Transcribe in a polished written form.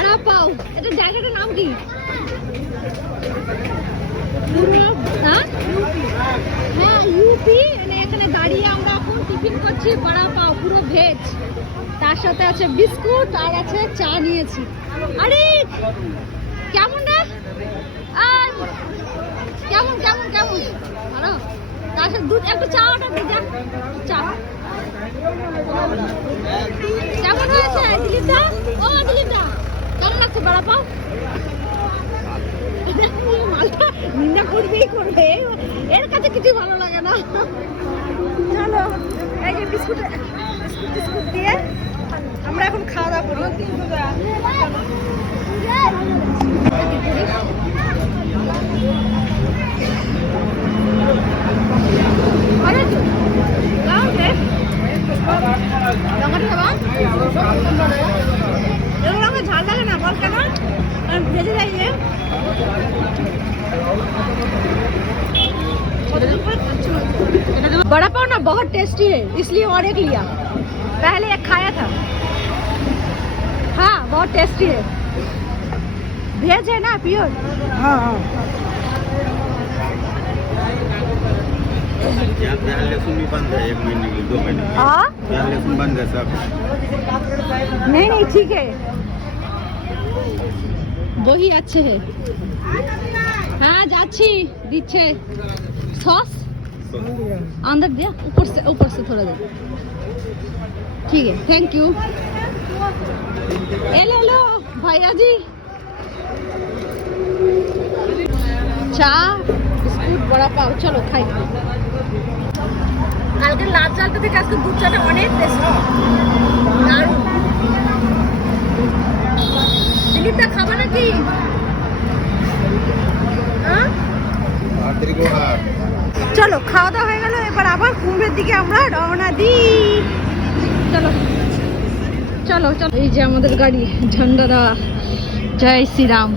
বড়া পাও। এটা জায়গাটার নাম কি? হ্যাঁ ইউপি। এখানে দাঁড়িয়ে আমরা এখন টিফিন করছি বড়া পাও, পুরো ভেজ। তার সাথে আছে বিস্কুট আর আছে চা নিয়েছি। আরে কেমন রে? কেমন কেমন কেমন ভালো। তার সাথে দুধ একটু চা অর্ডার দিই। চা কেমন হয়েছে দিলীপদা? ও দিলীপদা কেমন লাগছে বড়া পাও? নিন্দা করবেই করবে, এর কাছে কিছু ভালো লাগে না। চলো এই যে বিস্কুট বিস্কুট দিয়ে আমরা এখন খাওয়া দাওয়া করি। ঝাল লাগে না বল কেন? ভেজে যাইए बड़ा पाव ना बहुत टेस्टी है, इसलिए और एक लिया। पहले एक खाया था। हाँ बहुत टेस्टी है, वेज है ना प्योर। हाँ हाँ यहाँ लहसुन भी बंद है 1 महीने के 2 महीने के। हाँ यहाँ लहसुन बंद है सब। नहीं ठीक है, वही अच्छे है। हाँ যাচ্ছি দিচ্ছে सॉस अंदर दिया, ऊपर से थोड़ा दे। ठीक है थैंक यू। ए ले लो भैया जी, চা বিস্কুট বড়া পাও। চলো খাই। কালকে লাল চালটা থেকে আজকে দুধ চাটা অনেক টেস্টি। দিলীপটা খাবা নাকি? চলো খাওয়া দাওয়া হয়ে গেল, এবার আবার কুম্ভের দিকে আমরা রওনা দিই। চলো চলো চলো। এই যে আমাদের গাড়ি, ঝান্ডা দেওয়া। জয় শ্রীরাম।